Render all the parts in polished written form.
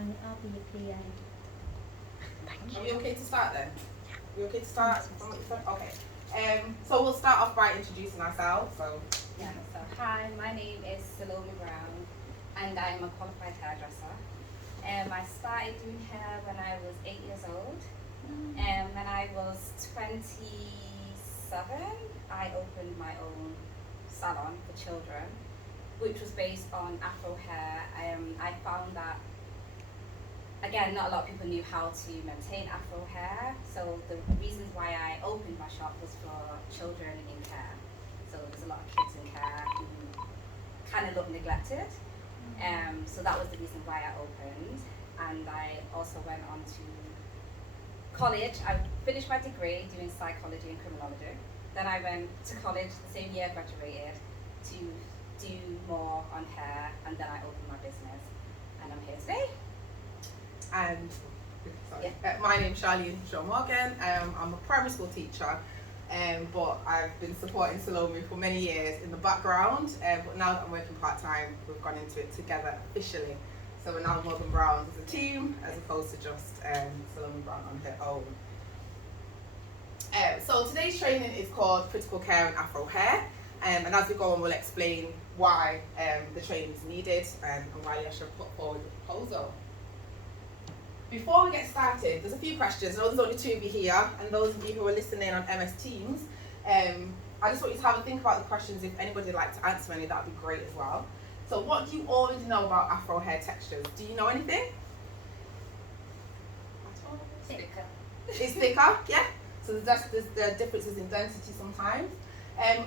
and I'll be your PA. Are we okay to start then? We okay to start? Okay. So we'll start off by introducing ourselves. So Hi, my name is Salome Brown, and I'm a qualified hairdresser. I started doing hair when I was 8 years old. When I was 27, I opened my own salon for children, which was based on afro hair. I found that, again, not a lot of people knew how to maintain afro hair, so the reasons why I opened my shop was for children in care. So there's a lot of kids in care who kind of look neglected. So that was the reason why I opened. And I also went on to college. I finished my degree doing psychology and criminology. Then I went to college the same year I graduated to do more on hair, and then I opened my business, and I'm here today. And my name's Charlene Morgan. I'm a primary school teacher, but I've been supporting Salome for many years in the background. But now that I'm working part-time, we've gone into it together officially. So we're now MorganBrowns as a team, as opposed to just Salome Brown on her own. So today's training is called Critical Care and Afro Hair. And as we go on, we'll explain why the training is needed and why I should put forward the proposal. Before we get started, there's a few questions. I know there's only 2 of you here, and those of you who are listening on MS Teams, I just want you to have a think about the questions. If anybody would like to answer any, that would be great as well. So what do you already know about afro hair textures? Do you know anything? Thicker. It's thicker, yeah? So there's the differences in density sometimes.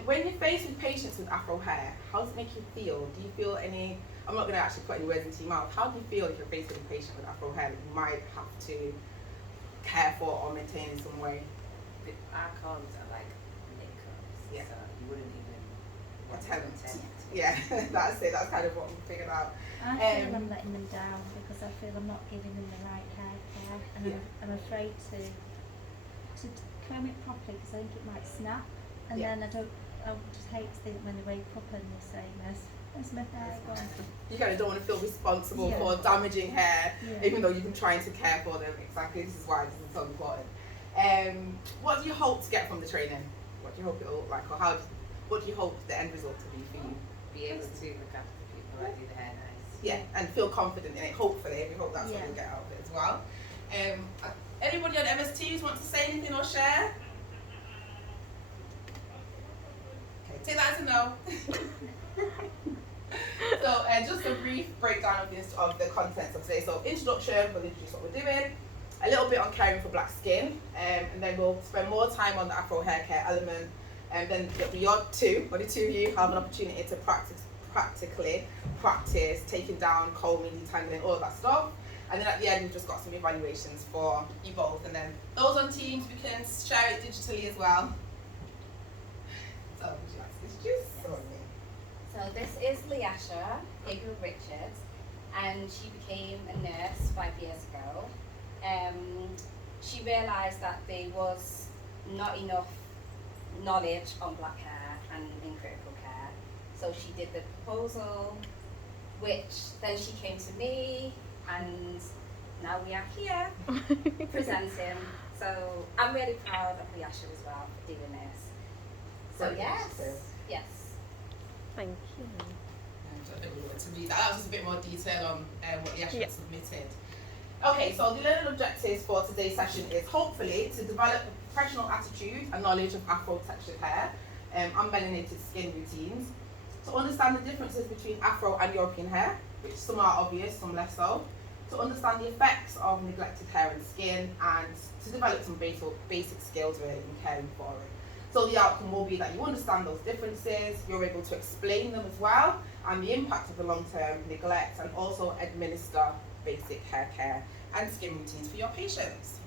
When you're faced with patients with afro hair, how does it make you feel? Do you feel any, I'm not going to actually put any words into your mouth, how do you feel if you're faced with a patient with afro hair that you might have to care for or maintain in some way? Our combs are like makeups, Yeah. so you wouldn't even Attempt. Yeah, that's it, that's kind of what we figured out. I feel I'm letting them down because I feel I'm not giving them the right hair care, and Yeah. I'm afraid to comb it properly because I think it might snap, and Yeah. then I would just hate to think when they wake up and they say, where's my hair gone? You kind of don't want to feel responsible Yeah. for damaging hair, Yeah. even though you've been trying to care for them. Exactly, this is why this is so important. What do you hope to get from the training? What do you hope it'll look like, or what do you hope the end result to be for you? be able to look after people and do the hair nice. Yeah, and feel confident in it, hopefully. We hope that's what Yeah. we'll get out of it as well. Anybody on MS Teams want to say anything or share? Okay, take that as a no. So just a brief breakdown of the contents of today. So introduction, we'll introduce what we're doing, a little bit on caring for black skin, and then we'll spend more time on the afro hair care element, and then only 2 of you have an opportunity to practically practice taking down, combing, detangling, all of that stuff. And then at the end, we've just got some evaluations for you both. And then those on Teams, we can share it digitally as well. So would you like to introduce? So this is Leasha Gabriel-Richards, and she became a nurse 5 years ago. She realised that there was not enough knowledge on black hair and in critical care. So she did the proposal, which then she came to me, and now we are here presenting. So I'm really proud of Leasha as well for doing this. So yes. Thank you. So I think we wanted to read that. That was just a bit more detail on what you actually submitted. Okay, so the learning objectives for today's session is hopefully to develop a professional attitude and knowledge of afro textured hair and melanated skin routines, to understand the differences between afro and European hair, which some are obvious, some less so, to understand the effects of neglected hair and skin, and to develop some basic skills really in caring for it. So the outcome will be that you understand those differences, you're able to explain them as well, and the impact of the long-term neglect, and also administer basic hair care and skin routines for your patients.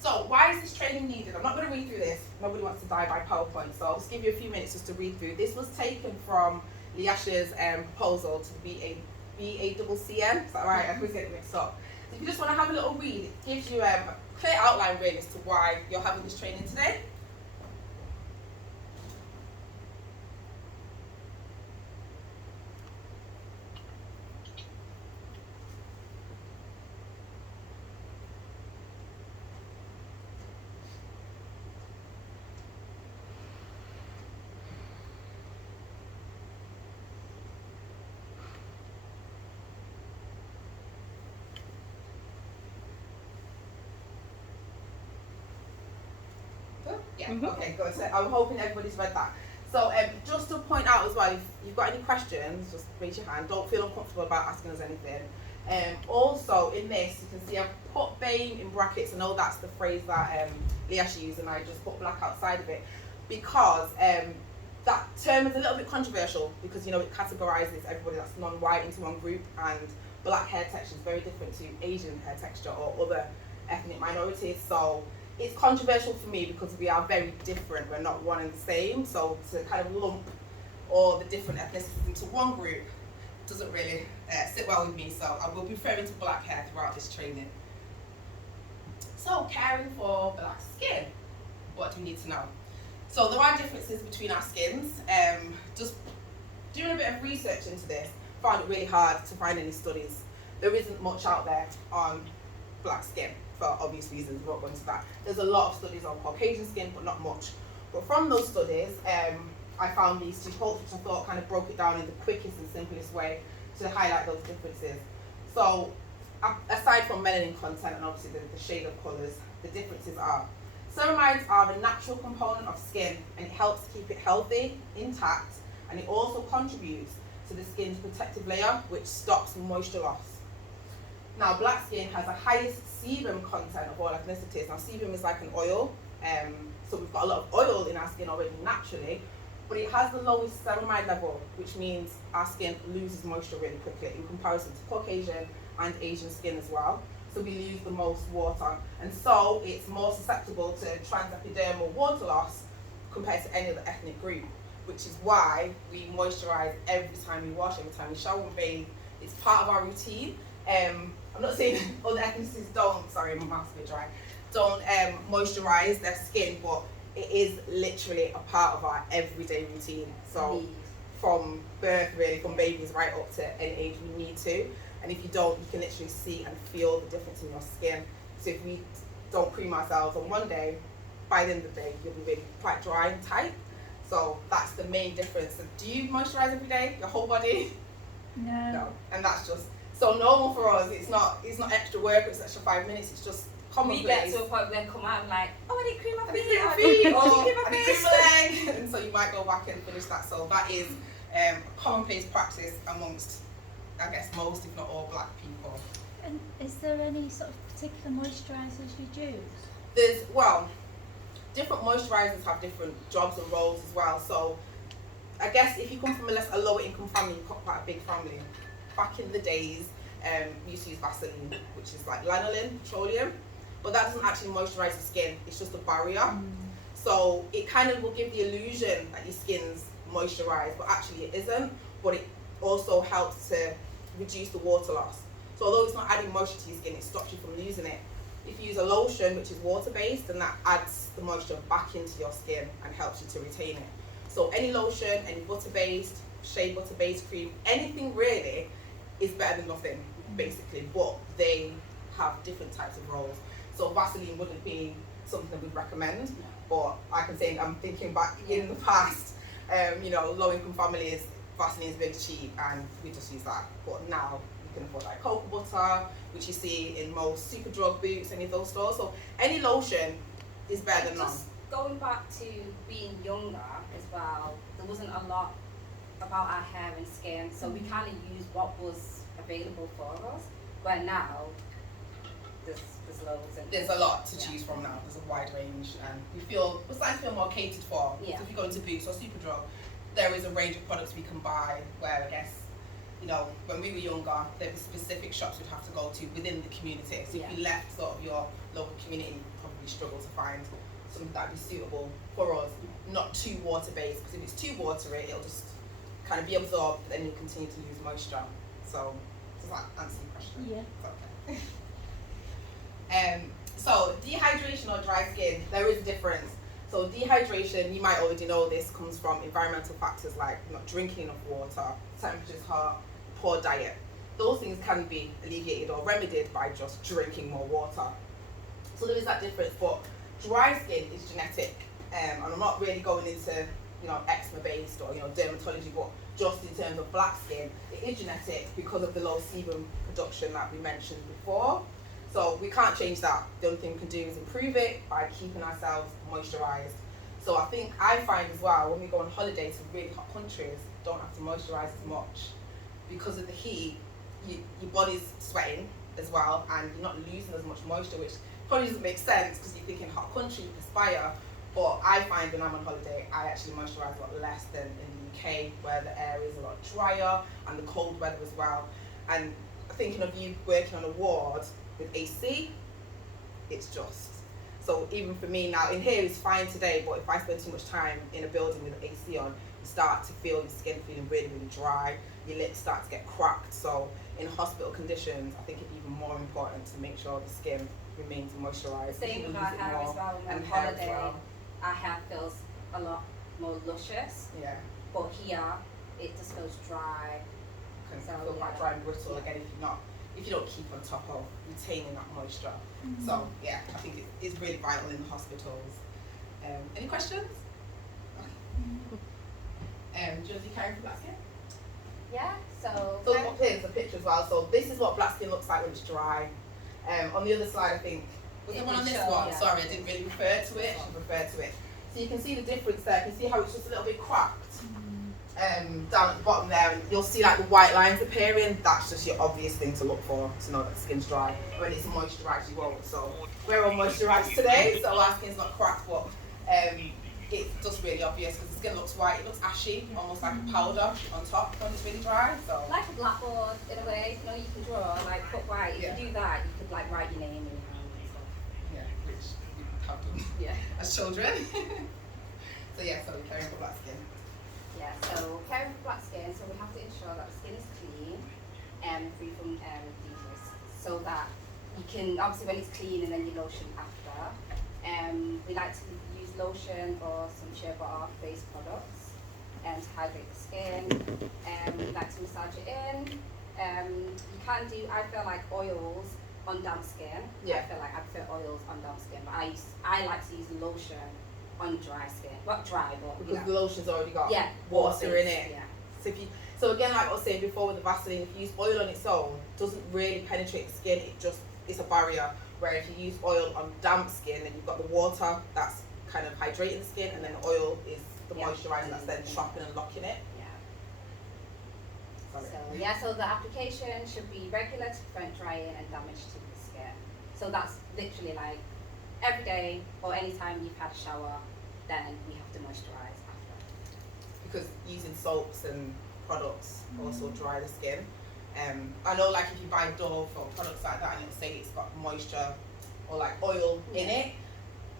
So why is this training needed? I'm not going to read through this. Nobody wants to die by PowerPoint, so I'll just give you a few minutes just to read through. This was taken from Leasha's proposal to the BACCN. Is that right? I always get it mixed up. So if you just want to have a little read, it gives you a clear outline really as to why you're having this training today. Yeah, okay, good. So I'm hoping everybody's read that. So just to point out as well, if you've got any questions, just raise your hand. Don't feel uncomfortable about asking us anything. Also, in this, you can see I've put BAME in brackets. I know that's the phrase that Leash used, and I just put black outside of it because that term is a little bit controversial because, you know, it categorizes everybody that's non-white into one group, and black hair texture is very different to Asian hair texture or other ethnic minorities. So it's controversial for me because we are very different. We're not one and the same. So to kind of lump all the different ethnicities into one group doesn't really sit well with me. So I will be referring to black hair throughout this training. So caring for black skin, what do we need to know? So there are differences between our skins. Just doing a bit of research into this, found it really hard to find any studies. There isn't much out there on black skin for obvious reasons. We won't go into that. There's a lot of studies on Caucasian skin, but not much. But from those studies, I found these two quotes which I thought kind of broke it down in the quickest and simplest way to highlight those differences. So aside from melanin content and obviously the shade of colours, the differences are ceramides are a natural component of skin, and it helps keep it healthy, intact, and it also contributes to the skin's protective layer, which stops moisture loss. Now, black skin has the highest sebum content of all ethnicities. Now, sebum is like an oil, so we've got a lot of oil in our skin already naturally, but it has the lowest ceramide level, which means our skin loses moisture really quickly in comparison to Caucasian and Asian skin as well. So we lose the most water, and so it's more susceptible to transepidermal water loss compared to any other ethnic group, which is why we moisturize every time we wash, every time we shower and bathe. It's part of our routine. I'm not saying other ethnicities don't, sorry, my mouth's a bit dry, don't moisturize their skin, but it is literally a part of our everyday routine. So from birth, really, from babies right up to any age, we need to. And if you don't, you can literally see and feel the difference in your skin. So if we don't cream ourselves on one day, by the end of the day, you'll be really quite dry and tight. So that's the main difference. So do you moisturize every day, your whole body? No. And that's just so normal for us. It's not extra work, it's extra 5 minutes, it's just commonplace. We get to a point where we come out and like, oh, I didn't cream my feet, or I didn't I didn't cream my leg. And so you might go back and finish that. So that is commonplace practice amongst, I guess, most, if not all, black people. And is there any sort of particular moisturisers you use? There's, well, different moisturisers have different jobs and roles as well. So I guess if you come from a lower income family, you've got quite a big family. Back in the days, we used to use Vaseline, which is like lanolin, petroleum, but that doesn't actually moisturise the skin, it's just a barrier. So it kind of will give the illusion that your skin's moisturised, but actually it isn't, but it also helps to reduce the water loss. So although it's not adding moisture to your skin, it stops you from losing it. If you use a lotion which is water-based, then that adds the moisture back into your skin and helps you to retain it. So any lotion, any butter-based, shea butter-based cream, anything really is better than nothing, basically, but they have different types of roles. So Vaseline wouldn't be something that we'd recommend, but I can say, I'm thinking back in the past, you know, low-income families, Vaseline is really cheap and we just use that. But now you can afford like cocoa butter, which you see in most Superdrug, Boots, any of those stores. So any lotion is better than none. Just going back to being younger as well, there wasn't a lot about our hair and skin, so we kind of used what was available for us. But now, there's loads. And there's a lot to choose from now. There's a wide range, and we're starting to feel more catered for. Yeah. So if you go into Boots or Superdrug, there is a range of products we can buy where, I guess, you know, when we were younger, there were specific shops we'd have to go to within the community. So if you left sort of your local community, you'd probably struggle to find something that would be suitable for us, not too water-based, because if it's too watery, it'll just kind of be absorbed, but then you continue to lose moisture. So does that answer your question? Yeah. Okay. So dehydration or dry skin, there is a difference. So dehydration, you might already know this, comes from environmental factors like not drinking enough water, temperatures hot, poor diet. Those things can be alleviated or remedied by just drinking more water. So there is that difference, but dry skin is genetic, and I'm not really going into, you know, eczema based or, you know, dermatology, but just in terms of black skin, it is genetic because of the low sebum production that we mentioned before. So we can't change that. The only thing we can do is improve it by keeping ourselves moisturised. So I think I find as well when we go on holiday to really hot countries, don't have to moisturise as much because of the heat. Your body's sweating as well, and you're not losing as much moisture, which probably doesn't make sense because you think in hot country you perspire. But I find when I'm on holiday, I actually moisturise a lot less than in the UK, where the air is a lot drier and the cold weather as well. And thinking of you working on a ward with AC, it's just. So even for me now, in here it's fine today, but if I spend too much time in a building with AC on, you start to feel your skin feeling really, really dry, your lips start to get cracked. So in hospital conditions, I think it's even more important to make sure the skin remains moisturised. Same with our hair as well. When and on hair as holiday, well. our hair feels a lot more luscious, Yeah, but here it just feels dry. can So, feel quite yeah. dry and brittle Yeah. again if you don't keep on top of retaining that moisture. So yeah, I think it is really vital in the hospitals. Any questions? Do you want to carry for black skin? Yeah, so So here's a picture as well. So this is what black skin looks like when it's dry. On the other slide, I think, was there It one on did this show, one? yeah. Sorry, I didn't really refer to it. I should refer to it. So you can see the difference there. You can see how it's just a little bit cracked down at the bottom there, and you'll see like the white lines appearing. That's just your obvious thing to look for to know that the skin's dry. When it's moisturised, you won't. So we're all moisturised today, so our skin's not cracked, but it's just really obvious because the skin looks white. It looks ashy, almost like a powder on top when it's really dry. So like a blackboard in a way, you can draw, like put white. If Yeah. you do that, you could like write your name in your hand and stuff. yeah, which we have done Yeah. as children. So yeah, so we're caring for black skin. Yeah, so caring for black skin, so we have to ensure that the skin is clean and free from diseases, so that you can, obviously when it's clean and then you lotion after, we like to use lotion or some shea butter based products to hydrate the skin. We like to massage it in. You can do, I feel like oils on damp skin. Yeah. I feel like I prefer oils on damp skin, but I like to use lotion on dry skin. Not dry, but Because the lotion's already got yeah, water in based, it. Yeah. So again, like I was saying before with the Vaseline, if you use oil on its own, it doesn't really penetrate the skin. It's a barrier. Where if you use oil on damp skin, then you've got the water that's kind of hydrating the skin, and then the oil is the Yeah. moisturizer that's then trapping and locking it. Yeah. Sorry. So the application should be regular to prevent drying and damage to the skin. So that's literally like every day or anytime you've had a shower, then we have to moisturize after. Because using soaps and products also dry the skin. I know like if you buy Dove or products like that and it'll say it's got moisture or like oil in it,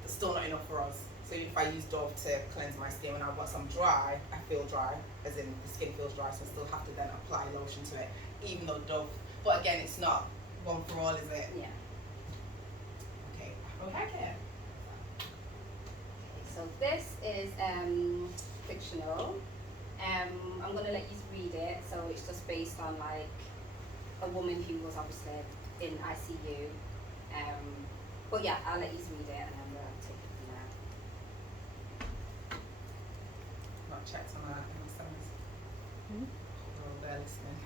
it's still not enough for us. So if I use Dove to cleanse my skin when once I'm dry, I feel dry, as in the skin feels dry, so I still have to then apply lotion to it, even though Dove, but again, it's not one for all, is it? Yeah. Okay, okay. So this is fictional. I'm gonna let you read it. So it's just based on like a woman who was obviously in ICU. But yeah, I'll let you read it and then we'll take it from there. Not checked on our MSMs. Hmm? We're all there listening.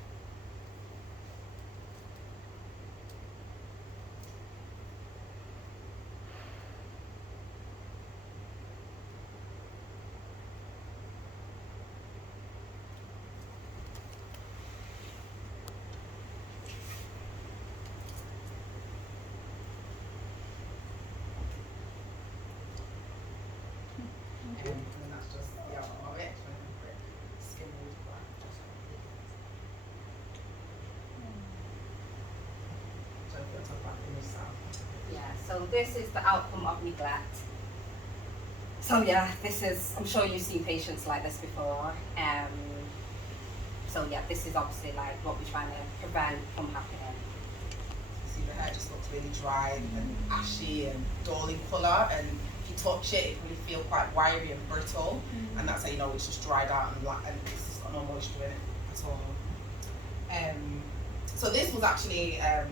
And then that's just the outcome of it. Skin moves black. So if you'll talk about the new sound. Yeah. So this is the outcome of neglect. So yeah, this is. I'm sure you've seen patients like this before. So yeah, this is obviously like what we're trying to prevent from happening. See, the hair just looks really dry and ashy and dull in colour, and if you touch it, it can really feel quite wiry and brittle, and that's how you know it's just dried out and it's got no moisture in it at all. So this was actually an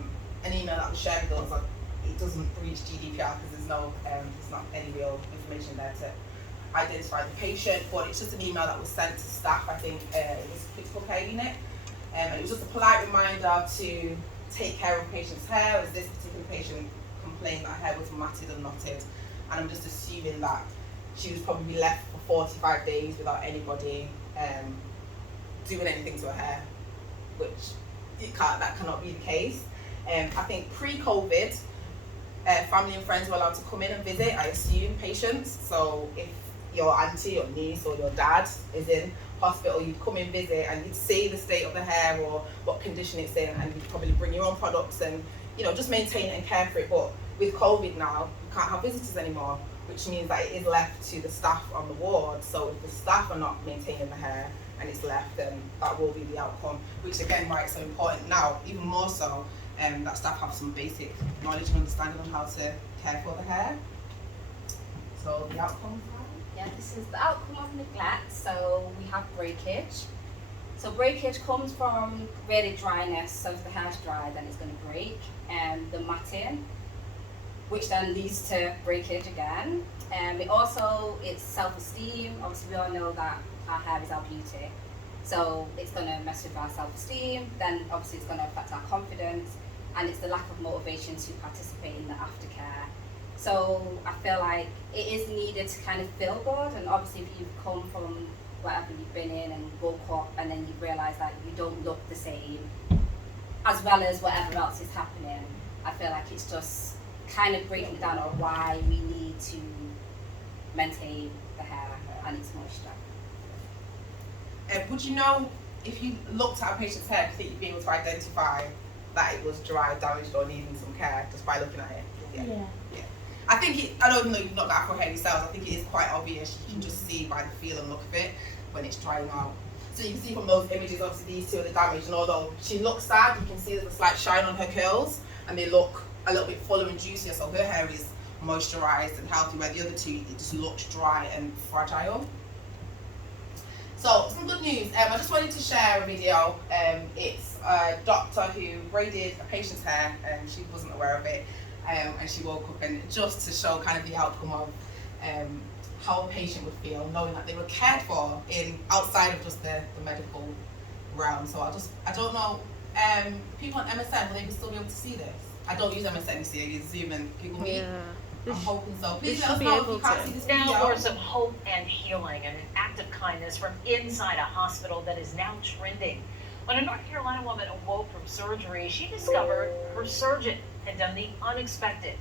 email that was shared with us. It doesn't breach GDPR because there's not any real information there to identify the patient, but it's just an email that was sent to staff. I think it was a critical care unit, and it was just a polite reminder to take care of patient's hair, as this particular patient complained that her hair was matted and knotted, and I'm just assuming that she was probably left for 45 days without anybody doing anything to her hair, which that cannot be the case. I think pre-COVID, family and friends were allowed to come in and visit, I assume, patients. So if your auntie or niece or your dad is in hospital, you'd come in, visit, and you'd see the state of the hair or what condition it's in, and you'd probably bring your own products and, you know, just maintain it and care for it. But with COVID now, you can't have visitors anymore, which means that it is left to the staff on the ward. So if the staff are not maintaining the hair and it's left, then that will be the outcome, which again, why it's so important now, even more so, that staff have some basic knowledge and understanding on how to care for the hair. So the outcome. Yeah, this is the outcome of neglect. So we have breakage. So breakage comes from really dryness. So if the hair's dry, then it's going to break. And the matting, which then leads to breakage again. It's self-esteem. Obviously, we all know that our hair is our beauty. So it's going to mess with our self-esteem. Then obviously it's going to affect our confidence. And it's the lack of motivation to participate in the aftercare. So I feel like it is needed to kind of feel good, and obviously if you've come from whatever you've been in and woke up and then you realise that you don't look the same, as well as whatever else is happening, I feel like it's just kind of breaking it down on why we need to maintain the hair and its moisture. Would you know, if you looked at a patient's hair, do you think you'd be able to identify that it was dry, damaged, or needing some care just by looking at it? Yeah. I think I don't know if you've not got afro hair yourselves, I think it is quite obvious. You can just see by the feel and look of it when it's drying out. So you can see from those images, obviously these two are the damaged, and although she looks sad, you can see there's a slight shine on her curls, and they look a little bit fuller and juicier, so her hair is moisturised and healthy, where the other two, it just looks dry and fragile. So some good news, I just wanted to share a video. It's a doctor who braided a patient's hair, and she wasn't aware of it. And she woke up, and just to show kind of the outcome of how a patient would feel knowing that they were cared for outside of just the medical realm. So I don't know, people on MSN, will they still be able to see this? I don't use MSN, you see, I use Zoom and Google Meet. Yeah. I'm hoping so. Please let should us be know if able you can't to. see this video. Now for some hope and healing and an act of kindness from inside a hospital that is now trending. When a North Carolina woman awoke from surgery, she discovered her surgeon had done the unexpected.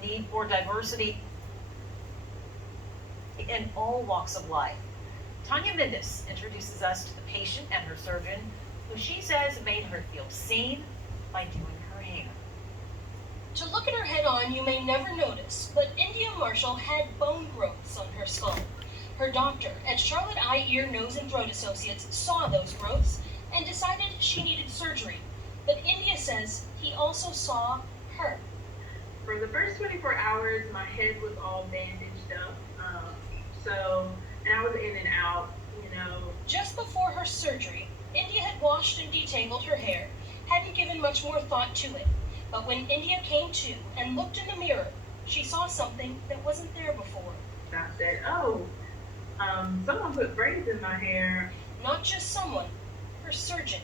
Need for diversity in all walks of life. Tanya Mendis introduces us to the patient and her surgeon, who she says made her feel seen by doing her hair. To look at her head on, you may never notice, but India Marshall had bone growths on her skull. Her doctor at Charlotte Eye, Ear, Nose, and Throat Associates saw those growths and decided she needed surgery. But India says he also saw her. For the first 24 hours, my head was all bandaged up. And I was in and out, you know. Just before her surgery, India had washed and detangled her hair, hadn't given much more thought to it. But when India came to and looked in the mirror, she saw something that wasn't there before. I said, someone put braids in my hair. Not just someone, her surgeon.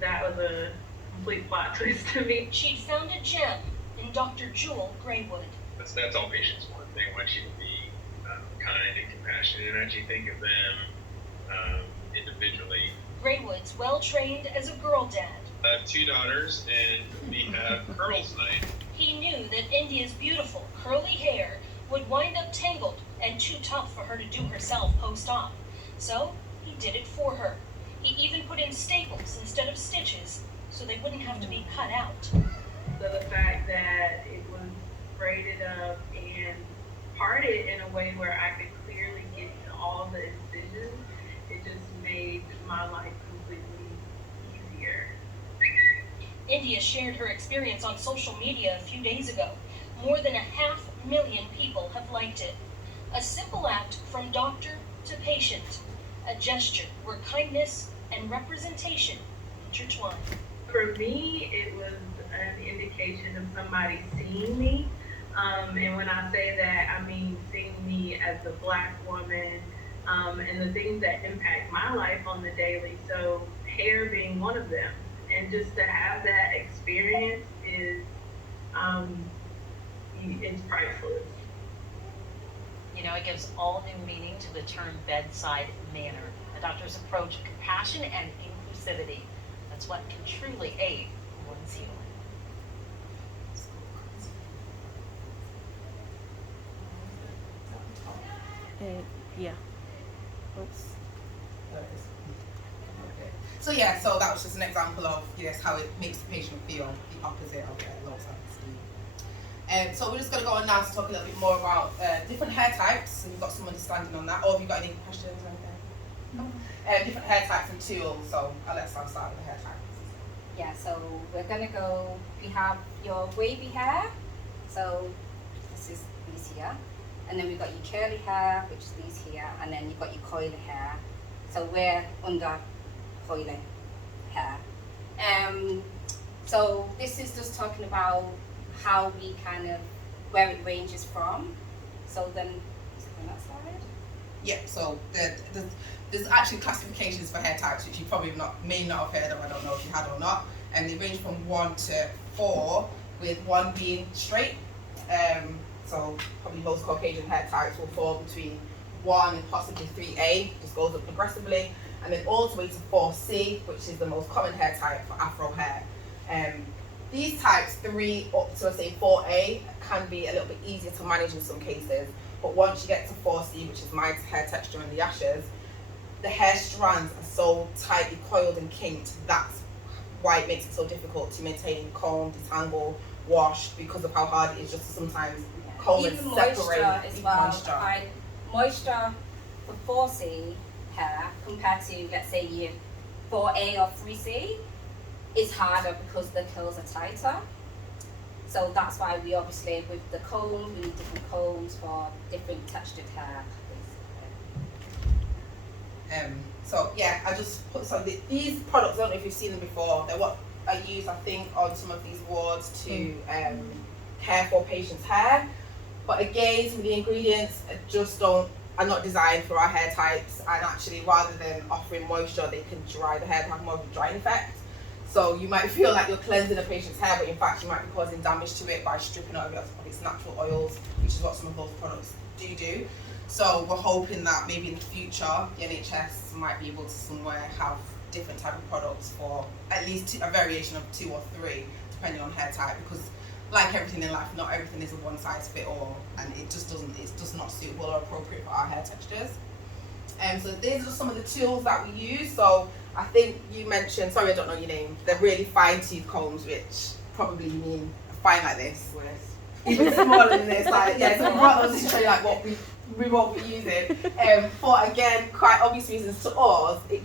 That was a complete plot twist to me. She'd found a gem in Dr. Jewel Graywood. That's all patients want. They want you to be kind and compassionate and actually think of them individually. Graywood's well-trained as a girl dad. I have 2 daughters, and we have curls night. He knew that India's beautiful, curly hair would wind up tangled and too tough for her to do herself post-op. So he did it for her. He even put in staples instead of stitches so they wouldn't have to be cut out. So the fact that it was braided up and parted in a way where I could clearly get to all the incisions, it just made my life completely easier. India shared her experience on social media a few days ago. More than 500,000 people have liked it. A simple act from doctor to patient. A gesture where kindness and representation intertwine. For me, it was an indication of somebody seeing me. And when I say that, I mean seeing me as a Black woman, and the things that impact my life on the daily. So hair being one of them. And just to have that experience is, it's priceless. You know, it gives all new meaning to the term bedside manner, a doctor's approach of compassion and inclusivity. That's what can truly aid one's healing. Yeah. Oops. Okay. So yeah, so that was just an example of yes how it makes the patient feel the opposite of low self-esteem. So we're just going to go on now to talk a little bit more about different hair types. So you've got some understanding on that, or have you got any questions or anything? No. Different hair types and tools. So I'll let Sam start with the hair types. Yeah, so we're gonna go, we have your wavy hair, so this is these here, and then we've got your curly hair, which is these here, and then you've got your coily hair. So we're under coily hair. So this is just talking about how we kind of, where it ranges from. So then, is it on that slide? Yeah, so there's actually classifications for hair types which you probably may not have heard of, I don't know if you had or not, and they range from 1 to 4, with 1 being straight. So probably most Caucasian hair types will fall between 1 and possibly 3A, just goes up progressively, and then all the way to 4C, which is the most common hair type for Afro hair. These types, 3 up to say 4A, can be a little bit easier to manage in some cases, but once you get to 4C, which is my hair texture in the ashes, the hair strands are so tightly coiled and kinked, that's why it makes it so difficult to maintain, comb, detangle, wash, because of how hard it is just to sometimes comb and even separate moisture as well. moisture. Moisture for 4C hair compared to, let's say, your 4A or 3C is harder because the curls are tighter. So that's why we obviously, with the comb, we need different combs for different textured hair. So yeah, I just put some, these products, I don't know if you've seen them before, they're what I use, I think, on some of these wards to care for patients' hair. But again, some of the ingredients are not designed for our hair types, and actually rather than offering moisture, they can dry the hair, have more of a drying effect. So you might feel like you're cleansing a patient's hair, but in fact you might be causing damage to it by stripping out of its natural oils, which is what some of those products do. So we're hoping that maybe in the future, the NHS might be able to somewhere have different type of products for at least a variation of 2 or 3, depending on hair type, because like everything in life, not everything is a one size fit all, and it's just not suitable or appropriate for our hair textures. So these are some of the tools that we use. So I think you mentioned, sorry I don't know your name, they're really fine tooth combs, which probably you mean fine like this, even smaller than this, like yeah, so we brought those to show you like what we won't be using. For again, quite obvious reasons to us, it just